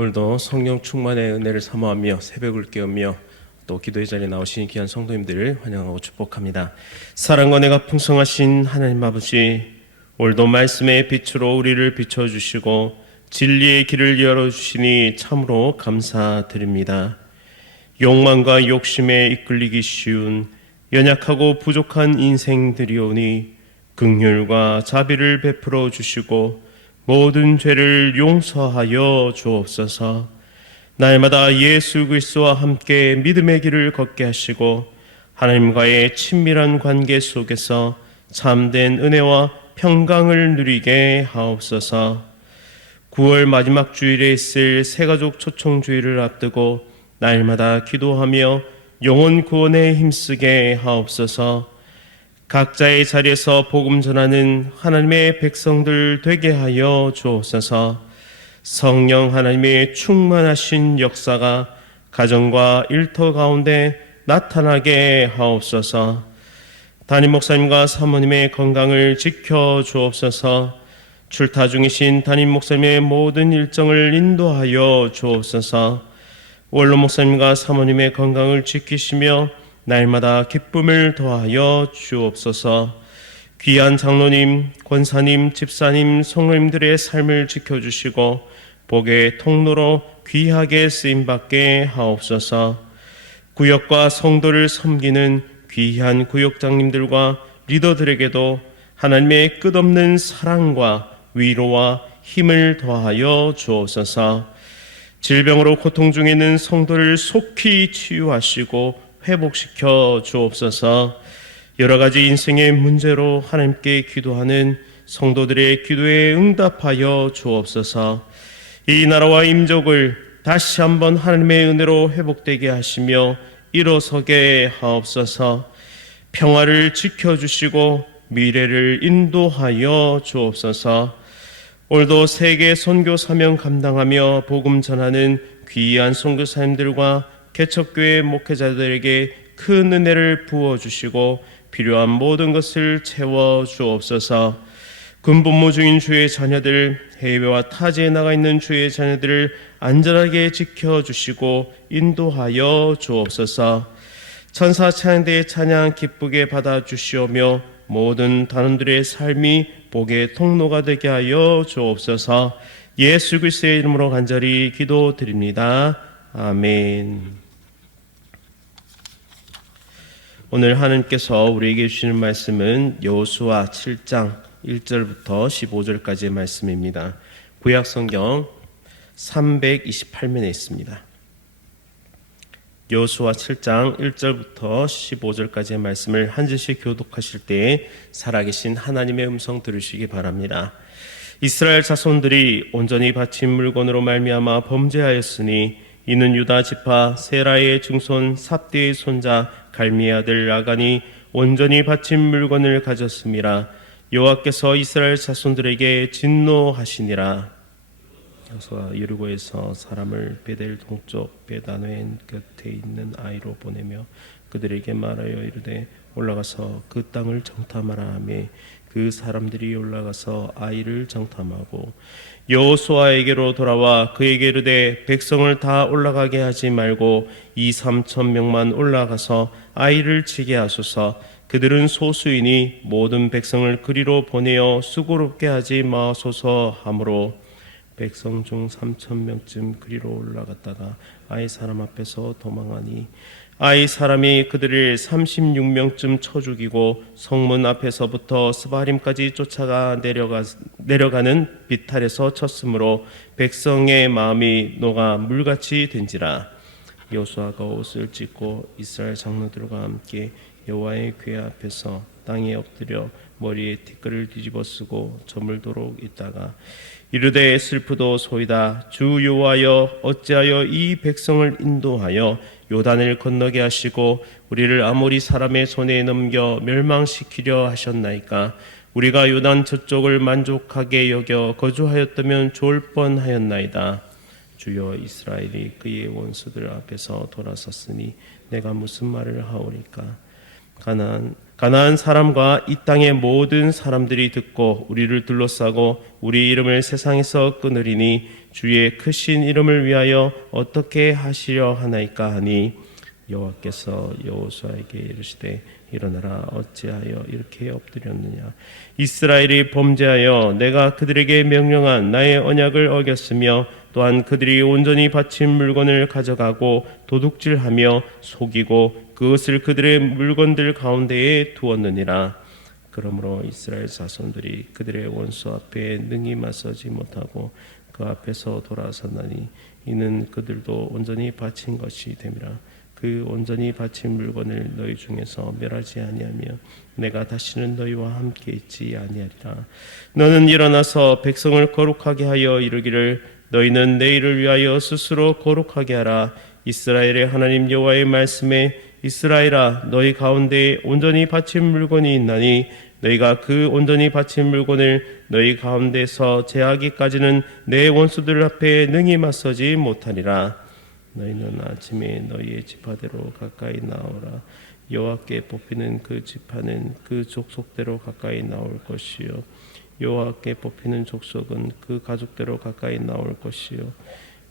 오늘도 성령 충만의 은혜를 사모하며 새벽을 깨우며 또 기도의 자리에 나오신 귀한 성도님들을 환영하고 축복합니다. 사랑과 은혜가 풍성하신 하나님 아버지, 오늘도 말씀의 빛으로 우리를 비춰주시고 진리의 길을 열어주시니 참으로 감사드립니다. 욕망과 욕심에 이끌리기 쉬운 연약하고 부족한 인생들이오니 긍휼과 자비를 베풀어 주시고 모든 죄를 용서하여 주옵소서. 날마다 예수 그리스도와 함께 믿음의 길을 걷게 하시고 하나님과의 친밀한 관계 속에서 참된 은혜와 평강을 누리게 하옵소서. 9월 마지막 주일에 있을 새가족 초청주일을 앞두고 날마다 기도하며 영혼 구원에 힘쓰게 하옵소서. 각자의 자리에서 복음 전하는 하나님의 백성들 되게 하여 주옵소서. 성령 하나님의 충만하신 역사가 가정과 일터 가운데 나타나게 하옵소서. 담임 목사님과 사모님의 건강을 지켜 주옵소서. 출타 중이신 담임 목사님의 모든 일정을 인도하여 주옵소서. 원로 목사님과 사모님의 건강을 지키시며 날마다 기쁨을 더하여 주옵소서. 귀한 장로님, 권사님, 집사님, 성도님들의 삶을 지켜주시고 복의 통로로 귀하게 쓰임받게 하옵소서. 구역과 성도를 섬기는 귀한 구역장님들과 리더들에게도 하나님의 끝없는 사랑과 위로와 힘을 더하여 주옵소서. 질병으로 고통 중에 있는 성도를 속히 치유하시고 회복시켜 주옵소서. 여러 가지 인생의 문제로 하나님께 기도하는 성도들의 기도에 응답하여 주옵소서. 이 나라와 임족을 다시 한번 하나님의 은혜로 회복되게 하시며 일어서게 하옵소서. 평화를 지켜주시고 미래를 인도하여 주옵소서. 오늘도 세계 선교 사명 감당하며 복음 전하는 귀한 선교사님들과 개척교회 목회자들에게 큰 은혜를 부어주시고 필요한 모든 것을 채워주옵소서. 군복무 중인 주의 자녀들, 해외와 타지에 나가 있는 주의 자녀들을 안전하게 지켜주시고 인도하여 주옵소서. 천사 찬양대의 찬양 기쁘게 받아주시오며 모든 단원들의 삶이 복의 통로가 되게 하여 주옵소서. 예수 그리스도의 이름으로 간절히 기도드립니다. 아멘. 오늘 하나님께서 우리에게 주시는 말씀은 여호수아 7장 1절부터 15절까지의 말씀입니다. 구약 성경 328면에 있습니다. 여호수아 7장 1절부터 15절까지의 말씀을 한 절씩 교독하실 때에 살아계신 하나님의 음성 들으시기 바랍니다. 이스라엘 자손들이 온전히 바친 물건으로 말미암아 범죄하였으니 이는 유다 지파 세라의 증손 삽디의 손자 갈미의 아들 라간이 온전히 바친 물건을 가졌음이라. 여호와께서 이스라엘 자손들에게 진노하시니라. 여호수아 여리고에서 사람을 베델 동쪽 베다웬 곁에 있는 아이로 보내며 그들에게 말하여 이르되 올라가서 그 땅을 정탐하라 하매 그 사람들이 올라가서 아이를 정탐하고 여호수아에게로 돌아와 그에게 이르되 백성을 다 올라가게 하지 말고 2-3천 명만 올라가서 아이를 치게 하소서. 그들은 소수이니 모든 백성을 그리로 보내어 수고롭게 하지 마소서 하므로 백성 중 3,000명쯤 그리로 올라갔다가 아이 사람 앞에서 도망하니 아이 사람이 그들을 36명쯤 쳐 죽이고 성문 앞에서부터 스바림까지 쫓아가 내려가는 비탈에서 쳤으므로 백성의 마음이 녹아 물같이 된지라. 여호수아가 옷을 찢고 이스라엘 장로들과 함께 여호와의 궤 앞에서 땅에 엎드려 머리에 티끌을 뒤집어 쓰고 저물도록 있다가 이르되 슬프도소이다. 주 여호와여 어찌하여 이 백성을 인도하여 요단을 건너게 하시고 우리를 아모리 사람의 손에 넘겨 멸망시키려 하셨나이까. 우리가 요단 저쪽을 만족하게 여겨 거주하였다면 좋을 뻔하였나이다. 주여 이스라엘이 그의 원수들 앞에서 돌아섰으니 내가 무슨 말을 하오리까. 가나안 사람과 이 땅의 모든 사람들이 듣고 우리를 둘러싸고 우리 이름을 세상에서 끊으리니 주의 크신 이름을 위하여 어떻게 하시려 하나이까 하니 여호와께서 여호수아에게 이르시되 일어나라 어찌하여 이렇게 엎드렸느냐 이스라엘이 범죄하여 내가 그들에게 명령한 나의 언약을 어겼으며 또한 그들이 온전히 바친 물건을 가져가고 도둑질하며 속이고 그것을 그들의 물건들 가운데에 두었느니라. 그러므로 이스라엘 자손들이 그들의 원수 앞에 능히 맞서지 못하고 그 앞에서 돌아섰나니 이는 그들도 온전히 바친 것이 됨이라. 그 온전히 바친 물건을 너희 중에서 멸하지 아니하며 내가 다시는 너희와 함께 있지 아니하리라. 너는 일어나서 백성을 거룩하게 하여 이르기를 너희는 내일을 위하여 스스로 거룩하게 하라. 이스라엘의 하나님 여호와의 말씀에 이스라엘아 너희 가운데에 온전히 바친 물건이 있나니 너희가 그 온전히 바친 물건을 너희 가운데서 제하기까지는 내 원수들 앞에 능히 맞서지 못하리라. 너희는 아침에 너희의 지파대로 가까이 나오라. 여호와께 뽑히는 그 지파는 그 족속대로 가까이 나올 것이요 여호와께 뽑히는 족속은 그 가족대로 가까이 나올 것이요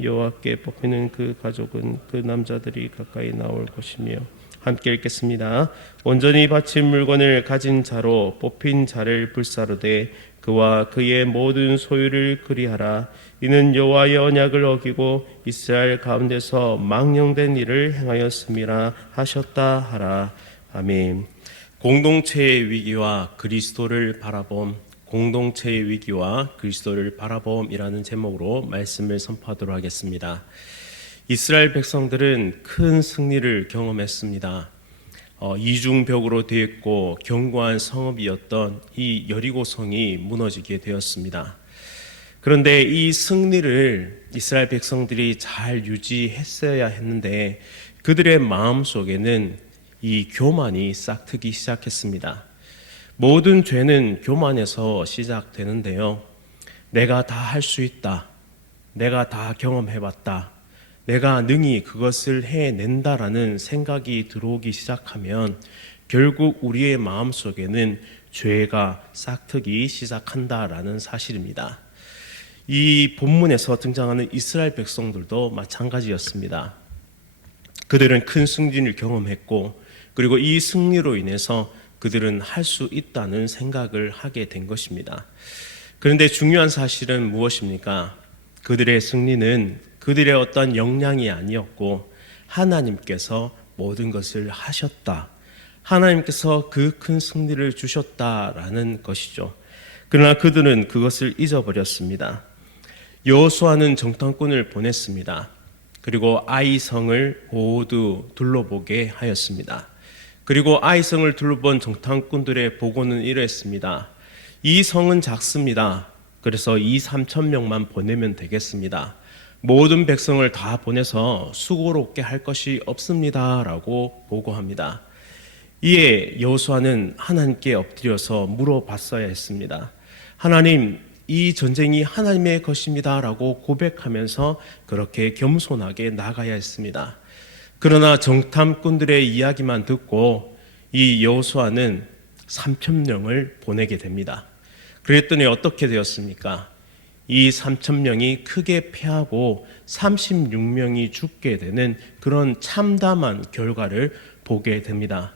여호와께 뽑히는 그 가족은 그 남자들이 가까이 나올 것이며 함께 읽겠습니다. 온전히 바친 물건을 가진 자로 뽑힌 자를 불사르되 그와 그의 모든 소유를 그리하라. 이는 여호와의 언약을 어기고 이스라엘 가운데서 망령된 일을 행하였음이라 하셨다 하라. 아멘. 공동체의 위기와 그리스도를 바라봄, 공동체의 위기와 그리스도를 바라봄이라는 제목으로 말씀을 선포하도록 하겠습니다. 이스라엘 백성들은 큰 승리를 경험했습니다. 이중벽으로 되어 있고 견고한 성읍이었던 이 여리고성이 무너지게 되었습니다. 그런데 이 승리를 이스라엘 백성들이 잘 유지했어야 했는데 그들의 마음속에는 이 교만이 싹트기 시작했습니다. 모든 죄는 교만에서 시작되는데요. 내가 다 할 수 있다. 내가 다 경험해봤다. 내가 능히 그것을 해낸다라는 생각이 들어오기 시작하면 결국 우리의 마음속에는 죄가 싹트기 시작한다라는 사실입니다. 이 본문에서 등장하는 이스라엘 백성들도 마찬가지였습니다. 그들은 큰 승리를 경험했고 그리고 이 승리로 인해서 그들은 할 수 있다는 생각을 하게 된 것입니다. 그런데 중요한 사실은 무엇입니까? 그들의 승리는 그들의 어떤 역량이 아니었고 하나님께서 모든 것을 하셨다. 하나님께서 그 큰 승리를 주셨다라는 것이죠. 그러나 그들은 그것을 잊어버렸습니다. 여호수아는 정탐꾼을 보냈습니다. 그리고 아이성을 모두 둘러보게 하였습니다. 그리고 아이성을 둘러본 정탐꾼들의 보고는 이러했습니다. 이 성은 작습니다. 그래서 2,3,000명만 보내면 되겠습니다. 모든 백성을 다 보내서 수고롭게 할 것이 없습니다 라고 보고합니다. 이에 여호수아는 하나님께 엎드려서 물어봤어야 했습니다. 하나님, 이 전쟁이 하나님의 것입니다 라고 고백하면서 그렇게 겸손하게 나가야 했습니다. 그러나 정탐꾼들의 이야기만 듣고 이 여호수아는 3,000명을 보내게 됩니다. 그랬더니 어떻게 되었습니까? 이 3,000명이 크게 패하고 36명이 죽게 되는 그런 참담한 결과를 보게 됩니다.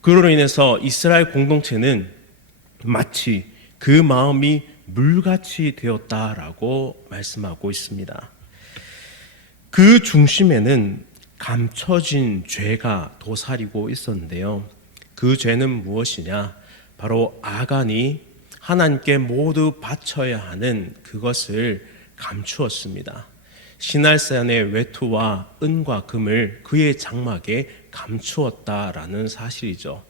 그로 인해서 이스라엘 공동체는 마치 그 마음이 물같이 되었다라고 말씀하고 있습니다. 그 중심에는 감춰진 죄가 도사리고 있었는데요. 그 죄는 무엇이냐? 바로 아간이 하나님께 모두 바쳐야 하는 그것을 감추었습니다. 시날산의 외투와 은과 금을 그의 장막에 감추었다라는 사실이죠.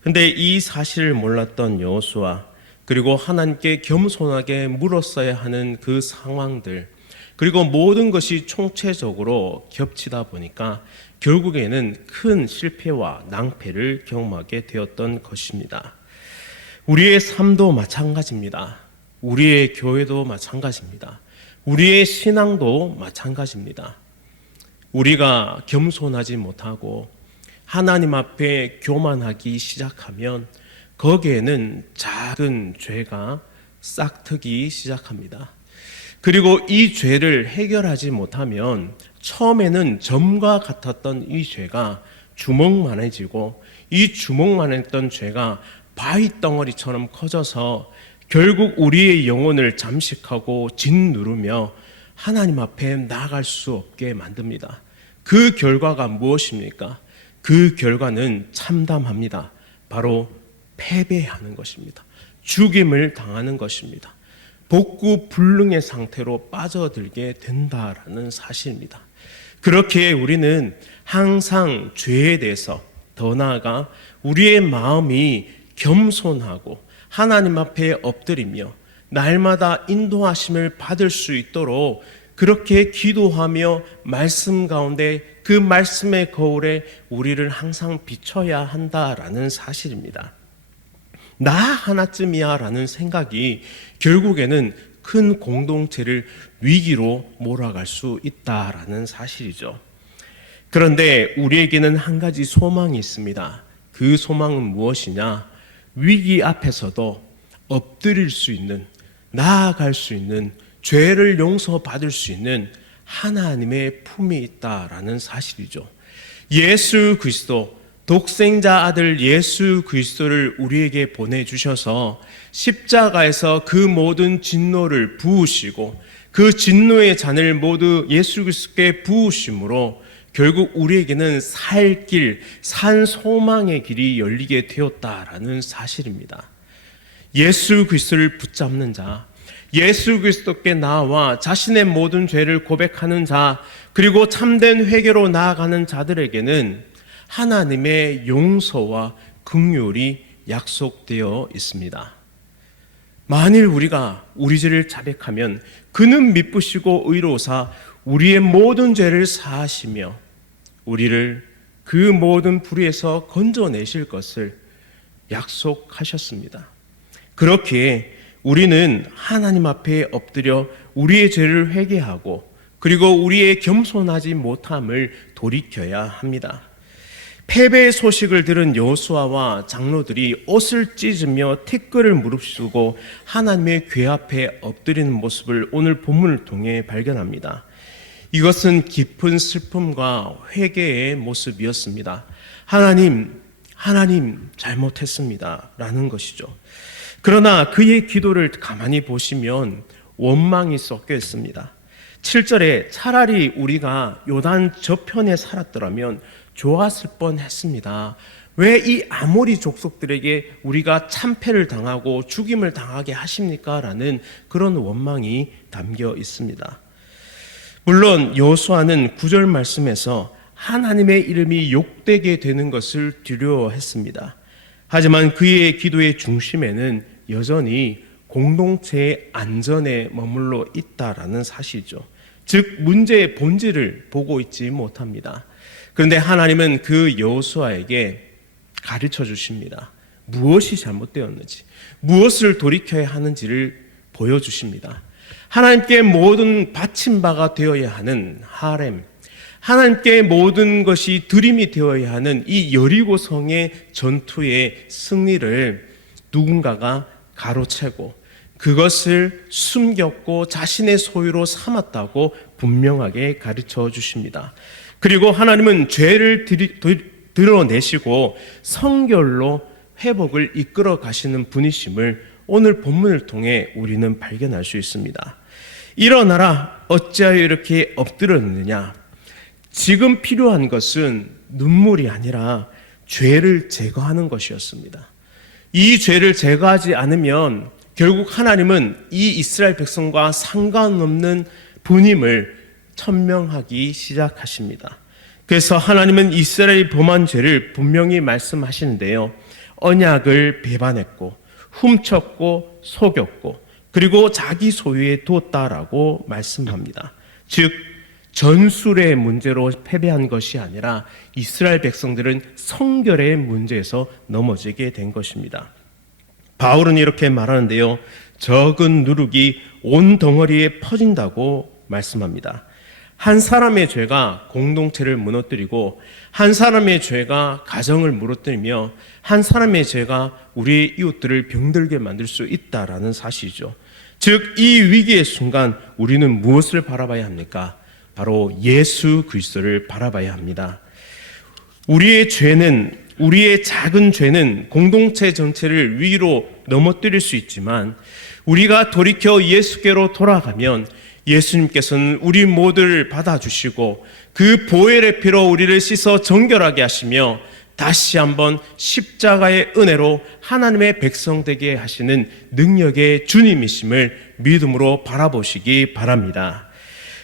그런데 이 사실을 몰랐던 여호수아, 그리고 하나님께 겸손하게 물었어야 하는 그 상황들, 그리고 모든 것이 총체적으로 겹치다 보니까 결국에는 큰 실패와 낭패를 경험하게 되었던 것입니다. 우리의 삶도 마찬가지입니다. 우리의 교회도 마찬가지입니다. 우리의 신앙도 마찬가지입니다. 우리가 겸손하지 못하고 하나님 앞에 교만하기 시작하면 거기에는 작은 죄가 싹트기 시작합니다. 그리고 이 죄를 해결하지 못하면 처음에는 점과 같았던 이 죄가 주먹만해지고 이 주먹만했던 죄가 바위 덩어리처럼 커져서 결국 우리의 영혼을 잠식하고 짓누르며 하나님 앞에 나아갈 수 없게 만듭니다. 그 결과가 무엇입니까? 그 결과는 참담합니다. 바로 패배하는 것입니다. 죽임을 당하는 것입니다. 복구 불능의 상태로 빠져들게 된다라는 사실입니다. 그렇게 우리는 항상 죄에 대해서, 더 나아가 우리의 마음이 겸손하고 하나님 앞에 엎드리며 날마다 인도하심을 받을 수 있도록 그렇게 기도하며 말씀 가운데 그 말씀의 거울에 우리를 항상 비춰야 한다라는 사실입니다. 나 하나쯤이야 라는 생각이 결국에는 큰 공동체를 위기로 몰아갈 수 있다라는 사실이죠. 그런데 우리에게는 한 가지 소망이 있습니다. 그 소망은 무엇이냐? 위기 앞에서도 엎드릴 수 있는, 나아갈 수 있는, 죄를 용서받을 수 있는 하나님의 품이 있다라는 사실이죠. 예수 그리스도, 독생자 아들 예수 그리스도를 우리에게 보내주셔서 십자가에서 그 모든 진노를 부으시고 그 진노의 잔을 모두 예수 그리스도께 부으심으로 결국 우리에게는 살 길, 산 소망의 길이 열리게 되었다라는 사실입니다. 예수 그리스도를 붙잡는 자, 예수 그리스도께 나와 자신의 모든 죄를 고백하는 자, 그리고 참된 회개로 나아가는 자들에게는 하나님의 용서와 긍휼이 약속되어 있습니다. 만일 우리가 우리 죄를 자백하면 그는 미쁘시고 의로우사 우리의 모든 죄를 사하시며 우리를 그 모든 불의에서 건져내실 것을 약속하셨습니다. 그렇기에 우리는 하나님 앞에 엎드려 우리의 죄를 회개하고 그리고 우리의 겸손하지 못함을 돌이켜야 합니다. 패배의 소식을 들은 여호수아와 장로들이 옷을 찢으며 티끌을 무릅쓰고 하나님의 궤 앞에 엎드리는 모습을 오늘 본문을 통해 발견합니다. 이것은 깊은 슬픔과 회개의 모습이었습니다. 하나님 잘못했습니다 라는 것이죠. 그러나 그의 기도를 가만히 보시면 원망이 섞여 있습니다. 7절에 차라리 우리가 요단 저편에 살았더라면 좋았을 뻔했습니다. 왜 이 아모리 족속들에게 우리가 참패를 당하고 죽임을 당하게 하십니까? 라는 그런 원망이 담겨 있습니다. 물론 여호수아는 9절 말씀에서 하나님의 이름이 욕되게 되는 것을 두려워했습니다. 하지만 그의 기도의 중심에는 여전히 공동체의 안전에 머물러 있다라는 사실이죠. 즉 문제의 본질을 보고 있지 못합니다. 그런데 하나님은 그 여호수아에게 가르쳐 주십니다. 무엇이 잘못되었는지, 무엇을 돌이켜야 하는지를 보여주십니다. 하나님께 모든 바친 바가 되어야 하는 하렘, 하나님께 모든 것이 드림이 되어야 하는 이 여리고성의 전투의 승리를 누군가가 가로채고 그것을 숨겼고 자신의 소유로 삼았다고 분명하게 가르쳐 주십니다. 그리고 하나님은 죄를 드러내시고 성결로 회복을 이끌어 가시는 분이심을 오늘 본문을 통해 우리는 발견할 수 있습니다. 일어나라, 어찌하여 이렇게 엎드렸느냐. 지금 필요한 것은 눈물이 아니라 죄를 제거하는 것이었습니다. 이 죄를 제거하지 않으면 결국 하나님은 이 이스라엘 백성과 상관없는 분임을 천명하기 시작하십니다. 그래서 하나님은 이스라엘이 범한 죄를 분명히 말씀하시는데요. 언약을 배반했고 훔쳤고 속였고 그리고 자기 소유에 두었다라고 말씀합니다. 즉 전술의 문제로 패배한 것이 아니라 이스라엘 백성들은 성결의 문제에서 넘어지게 된 것입니다. 바울은 이렇게 말하는데요. 적은 누룩이 온 덩어리에 퍼진다고 말씀합니다. 한 사람의 죄가 공동체를 무너뜨리고 한 사람의 죄가 가정을 무너뜨리며 한 사람의 죄가 우리의 이웃들을 병들게 만들 수 있다라는 사실이죠. 즉 이 위기의 순간 우리는 무엇을 바라봐야 합니까? 바로 예수 그리스도를 바라봐야 합니다. 우리의 작은 죄는 공동체 전체를 위로 넘어뜨릴 수 있지만 우리가 돌이켜 예수께로 돌아가면 예수님께서는 우리 모두를 받아주시고 그 보혈의 피로 우리를 씻어 정결하게 하시며 다시 한번 십자가의 은혜로 하나님의 백성 되게 하시는 능력의 주님이심을 믿음으로 바라보시기 바랍니다.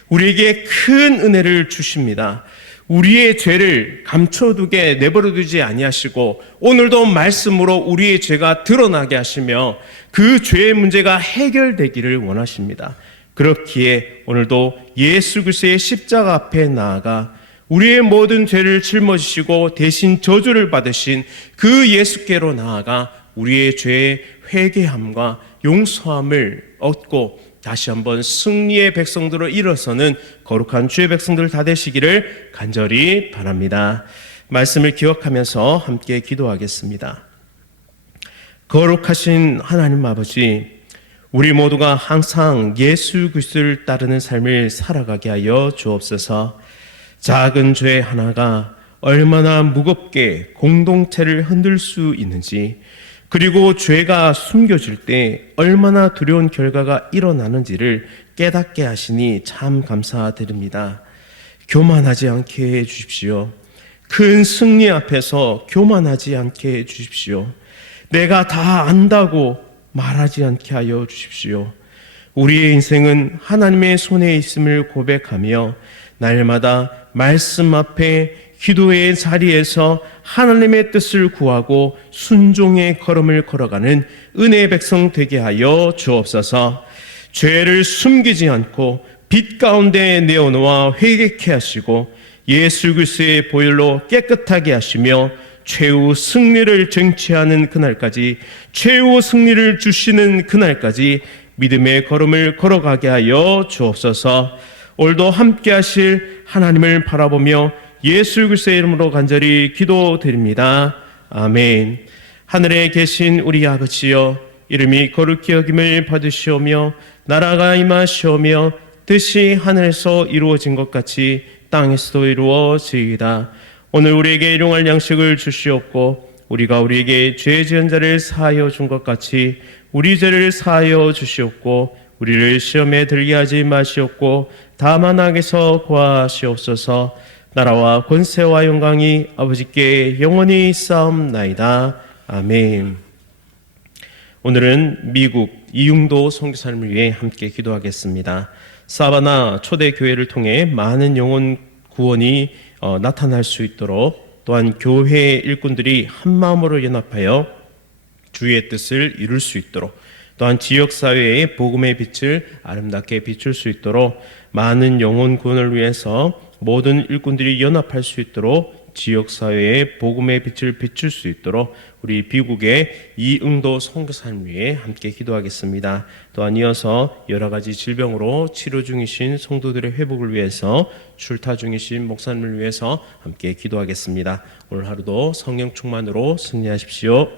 우리에게 큰 은혜를 주십니다. 우리의 죄를 감춰두게 내버려두지 아니하시고 오늘도 말씀으로 우리의 죄가 드러나게 하시며 그 죄의 문제가 해결되기를 원하십니다. 그렇기에 오늘도 예수 그리스도의 십자가 앞에 나아가 우리의 모든 죄를 짊어지시고 대신 저주를 받으신 그 예수께로 나아가 우리의 죄의 회개함과 용서함을 얻고 다시 한번 승리의 백성들로 일어서는 거룩한 주의 백성들 다 되시기를 간절히 바랍니다. 말씀을 기억하면서 함께 기도하겠습니다. 거룩하신 하나님 아버지, 우리 모두가 항상 예수 그리스도를 따르는 삶을 살아가게 하여 주옵소서. 작은 죄 하나가 얼마나 무겁게 공동체를 흔들 수 있는지, 그리고 죄가 숨겨질 때 얼마나 두려운 결과가 일어나는지를 깨닫게 하시니 참 감사드립니다. 교만하지 않게 해주십시오. 큰 승리 앞에서 교만하지 않게 해주십시오. 내가 다 안다고 말하지 않게 하여 주십시오. 우리의 인생은 하나님의 손에 있음을 고백하며 날마다 말씀 앞에 기도의 자리에서 하나님의 뜻을 구하고 순종의 걸음을 걸어가는 은혜의 백성 되게 하여 주옵소서. 죄를 숨기지 않고 빛 가운데 내어놓아 회개케 하시고 예수 그리스도의 보혈로 깨끗하게 하시며 최후 승리를 쟁취하는 그날까지, 최후 승리를 주시는 그날까지 믿음의 걸음을 걸어가게 하여 주옵소서. 오늘도 함께 하실 하나님을 바라보며 예수 그리스도의 이름으로 간절히 기도드립니다. 아멘. 하늘에 계신 우리 아버지여, 이름이 거룩히 여김을 받으시오며 나라가 임하시오며 뜻이 하늘에서 이루어진 것 같이 땅에서도 이루어지이다. 오늘 우리에게 일용할 양식을 주시옵고 우리가 우리에게 죄 지은 자를 사하여 준 것 같이 우리 죄를 사하여 주시옵고 우리를 시험에 들게 하지 마시옵고 다만 악에서 구하시옵소서. 나라와 권세와 영광이 아버지께 영원히 있사옵나이다. 아멘. 오늘은 미국 이융도 선교사님을 위해 함께 기도하겠습니다. 사바나 초대교회를 통해 많은 영혼 구원이 나타날 수 있도록, 또한 교회 일꾼들이 한마음으로 연합하여 주의 뜻을 이룰 수 있도록, 또한 지역사회의 복음의 빛을 아름답게 비출 수 있도록, 많은 영혼 구원을 위해서 모든 일꾼들이 연합할 수 있도록 지역사회의 복음의 빛을 비출 수 있도록 우리 미국의 이응도 선교사님 위해 함께 기도하겠습니다. 또한 이어서 여러 가지 질병으로 치료 중이신 성도들의 회복을 위해서 출타 중이신 목사님을 위해서 함께 기도하겠습니다. 오늘 하루도 성령 충만으로 승리하십시오.